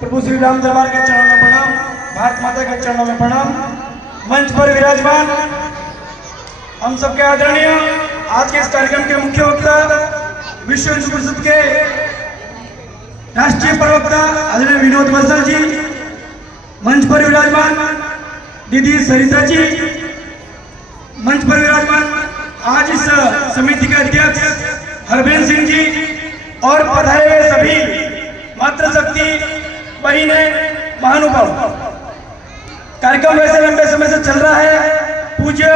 प्रभु श्री राम दरबार के चरणों में प्रणाम, भारत माता के चरणों में प्रणाम। मंच पर विराजमान हम सबके आदरणीय आज के इस कार्यक्रम के मुख्य वक्ता, विश्व हिंदू परिषद के राष्ट्रीय प्रवक्ता आदरणीय विनोद बंसल जी, मंच पर विराजमान दीदी सरिता जी, मंच पर विराजमान आज इस समिति के अध्यक्ष हरबेन सिंह जी और पधारे हुए सभी मातृशक्ति बहिनें, महानुभाव। कार्यक्रम वैसे लंबे समय से चल रहा है, पूज्य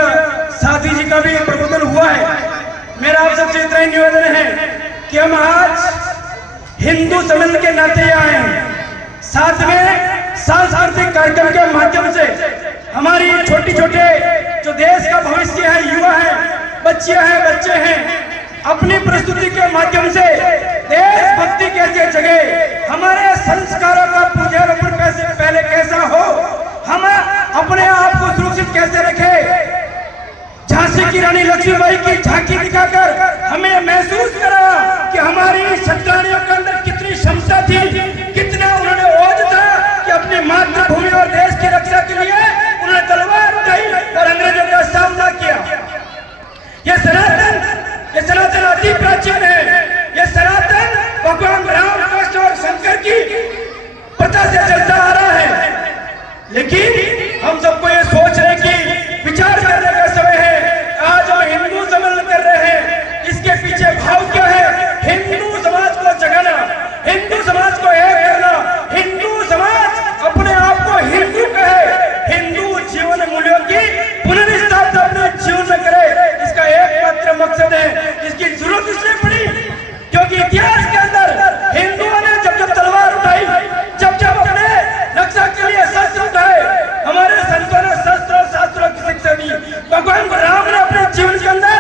साथी जी का भी प्रबोधन हुआ है। मेरा आप सबसे इतना ही निवेदन है कि हम आज हिंदू संबंध के नाते आए हैं, साथ में सांस्कृतिक कार्यक्रम के माध्यम से हमारी छोटी छोटे जो देश का भविष्य है, युवा है, बच्चियां हैं, बच्चे हैं, अपनी प्रस्तुति के माध्यम से देशभक्ति कैसे जगे, हमारे संस्कारों का पूजन पहले कैसा हो, हम अपने आप को सुरक्षित कैसे रखें। झांसी की रानी लक्ष्मीबाई की झांकी दिखाकर हमें महसूस करा कि हमारी क्षत्रियों के अंदर कितनी क्षमता थी, कितना उन्होंने ओज था कि अपनी मातृभूमि और देश की रक्षा के लिए उन्होंने तलवार उठाई और अंग्रेजों का सामना किया। यह सनातन अति प्राचीन है। यह सनातन भगवान राम, कृष्ण और शंकर की प्रथा से चलता आ रहा है। लेकिन हम सबको ये सोच रहे कि विचार करने का समय है। आज हम हिंदू सम्मेलन कर रहे हैं, इसके पीछे भाव क्या है? हिंदू समाज को जगाना, हिंदू समाज को एक करना, हिंदू समाज अपने आप को हिंदू कहे, हिंदू जीवन मूल्यों की पुनर्स्थापना अपने जीवन में करे। इसका एकमात्र मकसद है। इसकी जरूरत इसलिए पड़ी क्योंकि इतिहास के अंदर हिंदुओं ने जब जब तलवार उठाई, जब जब अपने रक्षा के लिए शस्त्र उठाए, हमारे संतों ने शस्त्र और शास्त्रों की शिक्षा दी। भगवान राम ने अपने जीवन के अंदर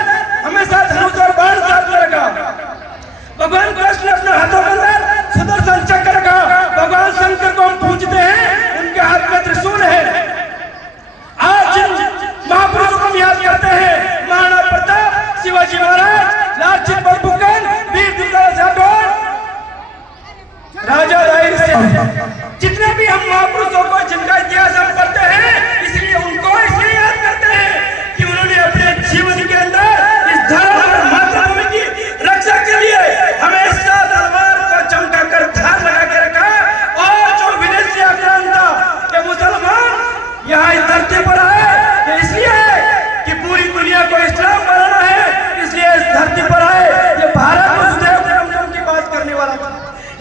हमेशा धनुष और बाण साथ में रखा। भगवान कृष्ण ने अपने हाथों के अंदर सुदर्शन चक्र रखा। भगवान शंकर को हम पूजते हैं, उनके हाथ में त्रिशूल है। आज महापुरुषों को हम याद करते हैं, महाराणा प्रताप, शिवाजी महाराज, लालचित बड़फुकन, वीर दुर्गादास राठौर, राजा राय सिंह, जितने भी हम महापुरुषों को जिनका इतिहास हम पढ़ते हैं, इसलिए उनको इसलिए याद करते हैं कि उन्होंने अपने जीवन के अंदर इस धर्म और मातृभूमि की रक्षा के लिए हमेशा तलवार को चमकाकर धार लगा के रखा। और जो विदेशी आक्रांता के मुसलमान यहाँ इस धरती पर आए, इसलिए है कि पूरी दुनिया को इस्लाम बनाना है, इसलिए इस धरती पर आए। ये भारत वसुधैव कुटुंबकम की बात करने वाला था।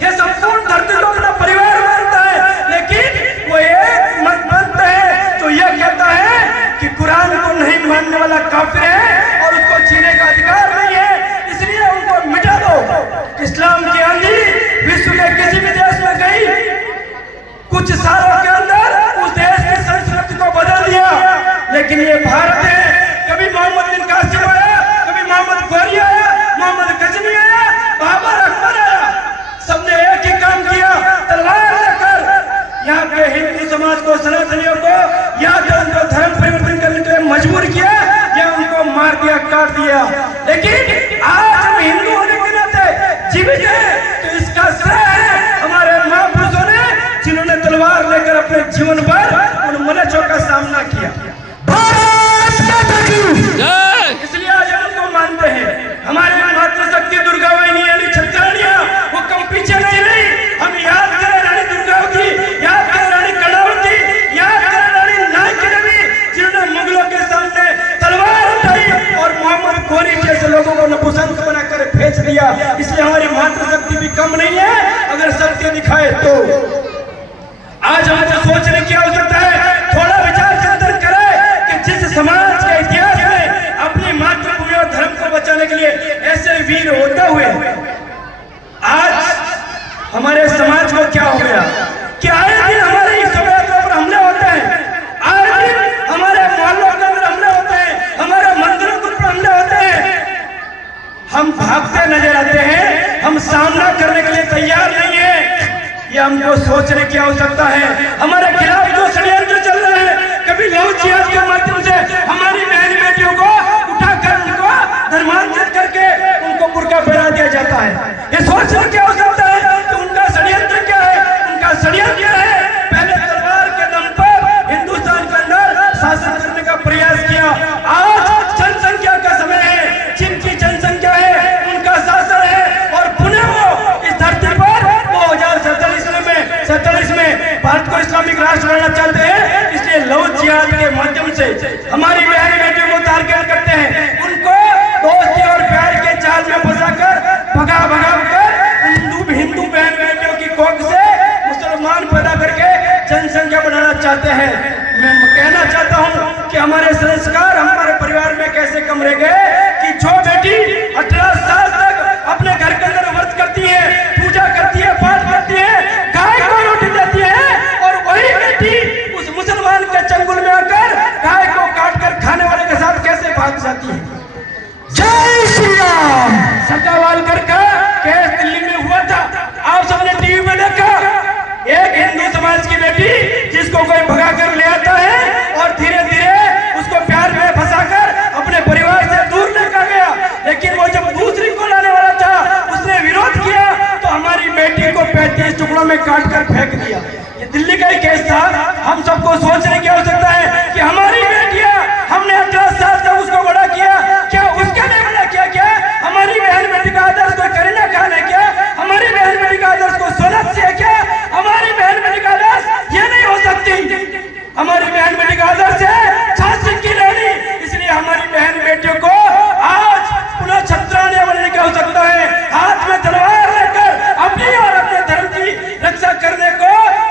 ये संपूर्ण धरती को अपना परिवार मानता है, लेकिन वो एक मत मानता है जो यह कहता है कि कुरान को नहीं मानने वाला काफिर है और उसको जीने का अधिकार नहीं है, इसलिए उनको मिटा दो। इस्लाम की आंधी विश्व के किसी भी देश में गई, कुछ सालों के अंदर उस देश की संस्कृति को बदल दिया। लेकिन ये भारत है, कभी मोहम्मद बिन कासिम आया, कभी मोहम्मद गौरी आया, मोहम्मद गजनी आया, बाबर अकबर आया, सबने एक ही काम किया, तलवार लेकर यहाँ के हिंदू समाज को, सनातनियों को या तो उनको धर्म परिवर्तन करने के लिए मजबूर किया या उनको मार दिया, काट दिया। लेकिन आज हम हिंदू होने के नाते जीवित हैं, तो इसका श्रेय है हमारे महापुरुषों ने, जिन्होंने तलवार लेकर अपने जीवन पर उन मनुष्यों का सामना किया। इसलिए आज हम उनको मानते हैं। हमारे मातृशक्ति दुर्गा वाहिनी यानी छत्रानिया, वो कम पीछे नहीं रही। हम याद करें रानी दुर्गावती, याद करें रानी कलावती, याद करें रानी नायकी देवी, जिन्होंने मुगलों के सामने तलवार उठाई और मोहम्मद गौरी जैसे लोगों को नपुंसक बनाकर भेज दिया। इसलिए हमारी मातृशक्ति भी कम नहीं है, अगर सत्य दिखाए तो। आज हमें सोचने की आवश्यकता है, थोड़ा विचार चिंतन करें कि जिस समाज के इतिहास में अपनी मातृभूमि और धर्म को बचाने के लिए ऐसे वीर होते हुए आज हमारे समाज को क्या हो गया कि आए दिन हमारे इस शोभायात्रा पर हमले होते हैं, आए दिन हमारे मोहल्लों के अंदर हमले होते हैं, हमारे मंदिरों के ऊपर हमले होते हैं। हम भागते नजर आते हैं, हम सामना करने के लिए तैयार नहीं है। ये हमको सोचने की आवश्यकता है। हमारे खिलाफ जो षड्यंत्र चल रहे हैं, कभी लव जिहाद के माध्यम से हमारी बहन बेटियों को उठाकर उनको धर्मांतरित करके उनको बुर्का पहना दिया जाता है। ये सोचने की आवश्यकता है कि उनका षड्यंत्र क्या है। उनका षड्यंत्र जनसंख्या बढ़ाना चाहते हैं। मैं कहना चाहता हूं कि हमारे संस्कार हमारे परिवार में कैसे कम रह गए कि जो बेटी 18 साल तक अपने घर के अंदर व्रत करती है, पूजा करती है, पाठ करती है, गाय को रोटी देती है, और वही बेटी उस मुसलमान के चंगुल में आकर गाय को काट कर खाने वाले के साथ कैसे भाग जाती है। जय श्री राम। सट्टावालकर का केस दिल्ली में हुआ था, आप सबने टीवी में देखा। एक हिंदू समाज की बेटी जिसको कोई भगा कर ले आता है और धीरे धीरे उसको प्यार में फंसाकर अपने परिवार से दूर लेकर गया, लेकिन वो जब दूसरी को लाने वाला था उसने विरोध किया तो हमारी बेटी को 35 टुकड़ों में काट कर फेंक दिया। ये दिल्ली का ही केस था। हम सबको सोचने की आवश्यकता है कि हमारी बेटियां, हमने 18 साल तक उसको बड़ा किया, क्या उसके लिए बड़ा किया? क्या हमारी बहन बेटी का आदर्श कोई करीना खान है? क्या हमारी बहन बेटी का आदर्श कोई सोनत से है? क्या हमारी बहन बेटी का आदर्श ये नहीं हो सकती। हमारी बहन बेटी का आदर्श है झांसी की रानी। इसलिए हमारी बहन बेटियों को आज पुनः छत्राने बनने की आवश्यकता है। हाथ में तलवार लेकर अपनी और अपने धर्म की रक्षा करने को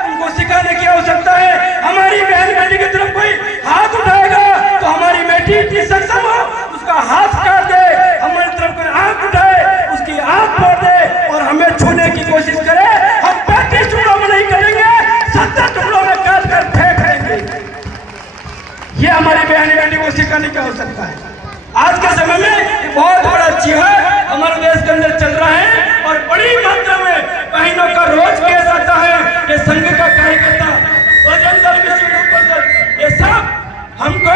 उनको सिखाने की आवश्यकता है। हमारी बहन बेटी की तरफ कोई हाथ उठाएगा तो हमारी बेटी इतनी सक्षम हो उसका हाथ काट दे, हमारी तरफ कोई आंख उठाए उसकी आंख फोड़ दे और हमें छूने की कोशिश करे, हम 35 टुकड़ों में नहीं करेंगे, 70 टुकड़ों में काट कर फेंक देंगे। ये हमारी बहन बेटी को सिखाने की आवश्यकता है। आज के समय में बहुत बड़ा जिहाद हमारे देश के अंदर चल रहा है और बड़ी मात्रा में बहनों का रोज केस आता है कि संघ का कार्यकर्ता ये सब हमको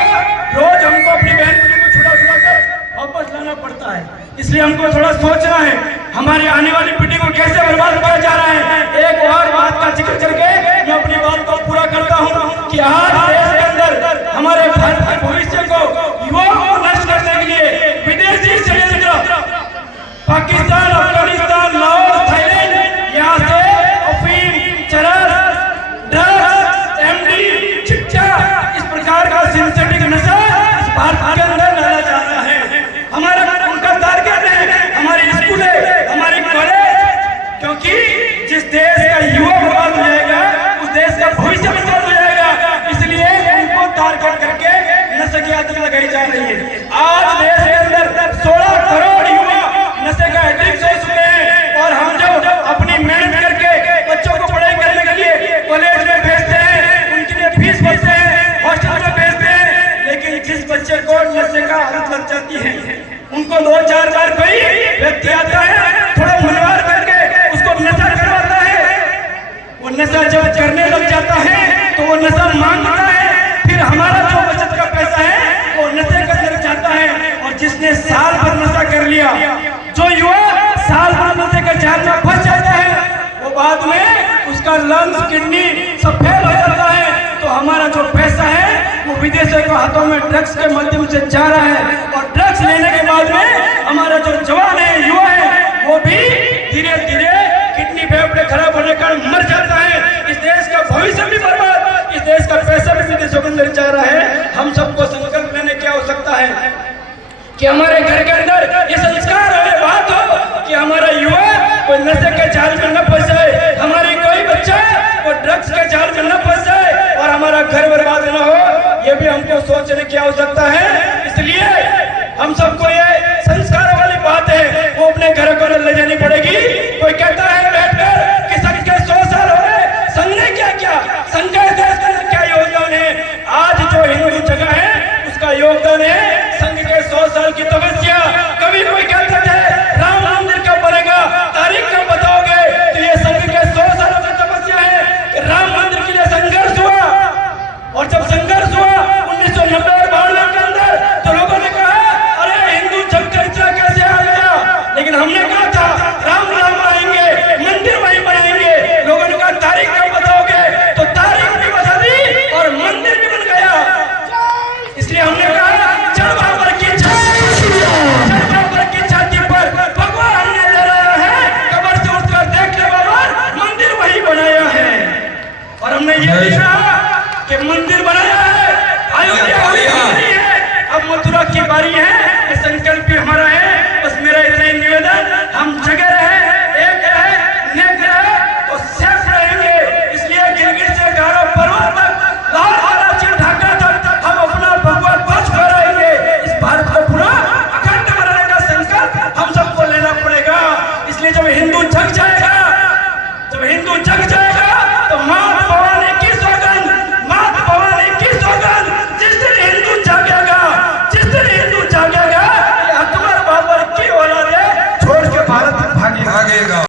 अपनी बहन बेटी को छुड़ा कर वापस लाना पड़ता है। इसलिए हमको थोड़ा सोचना है हमारी आने वाली पीढ़ी को कैसे बर्बाद किया जा रहा है। एक और बात का जिक्र करके मैं अपनी बात को पूरा करता हूँ कि आज देश के अंदर हमारे भारत के भविष्य को युवाओं को नष्ट करने के लिए विदेशी षड्यंत्र पाकिस्तान, अफगानिस्तान, लाहौर, थाईलैंड, यहाँ से अफीम, चरस, ड्रग्स, एमडी, चिट्टा, इस प्रकार का सिंथेटिक नशा इस भारत के अंदर डाला जा रहा है। हमारा उनका टारगेट है हमारी स्कूलें, हमारी कॉलेज, क्योंकि जिस देश का युवा बर्बाद हो जाएगा उस देश का भविष्य बर्बाद हो जाएगा। इसलिए उनको टारगेट करके नशे की आदत लगाई जा रही है। आज देश के अंदर 16 करोड़ युवा नशे का एडिक्ट हो चुके हैं और हम जो अपनी मेहनत करके बच्चों को पढ़ाई करने के लिए कॉलेज में भेजते हैं, उनके लिए फीस भरते हैं, हॉस्टल में भेजते हैं, लेकिन जिस बच्चे को नशे का आदत लग जाती है उनको 2-4 बार कोई व्यक्ति आता है, थोड़ा मनवार करके उसको नशा करवाता है। वो नशा जब करने लग जाता है तो वो नशा मांगता है, फिर हमारा जो बचत का पैसा है वो नशे के अंदर जाता है। और जिसने साल भर नशा कर लिया, जो युवा साल भर नशे के जाल में फंस जाता है, वो बाद में उसका लंग्स, किडनी सब फेल हो जाता है। तो हमारा जो पैसा है वो विदेशों के हाथों में ड्रग्स के माध्यम से जा रहा है और ड्रग्स लेने के बाद में हमारा जो जवान है, युवा है, वो भी धीरे धीरे किडनी फेफड़े खराब होने का मर जाता है। इस देश का भविष्य भी बर्बाद, इस देश का पैसा भी विदेशों के अंदर जा रहा है। हम सबको संकल्प लेने की आवश्यकता है कि हमारे घर के अंदर ये संस्कार हो, बात हो कि हमारा युवा कोई नशे के जाल में न फंस जाए, हमारी कोई बच्चा वो ड्रग्स के जाल में न फंस जाए और हमारा घर बर्बाद न हो। ये भी हमको सोचने की आवश्यकता है। इसलिए हम सबको ये